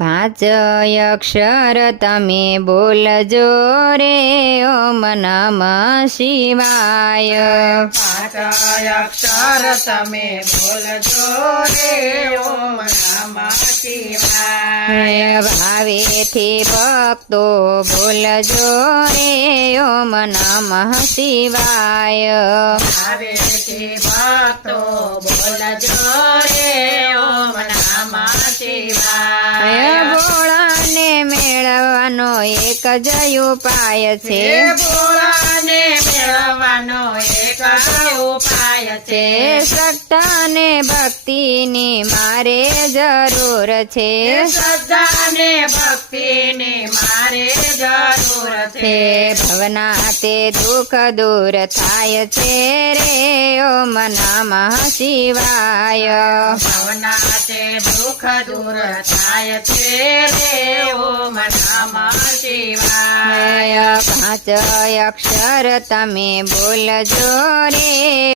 પાંચ અક્ષર તમે બોલજો રે ઓમ નમઃ શિવાય. પાંચ અક્ષર તમે બોલજો રે ઓમ નમઃ શિવાય. ભાવેથી ભક્તો બોલજો રે ઓમ નમઃ શિવાય. ભાવેથી ભક્તો બોલજો રે ઓમ નમઃ શિવાય. ભોળાને મેળવવાનો એક જ ઉપાય છે. ભોળાને મેળવવાનો એક જ ઉપાય છે. શ્રદ્ધાને ભક્તિની મારે જરૂર છે. શ્રદ્ધાને ભક્તિની મારે જરૂર છે. ભવના તે દુઃખ દૂર થાય છે રે ઓમ નમઃ શિવાય. ભાવના તે દુઃખ દૂર થાય છે રે ઓમ નમઃ શિવાય. પાંચ અક્ષર તમે બોલજો રે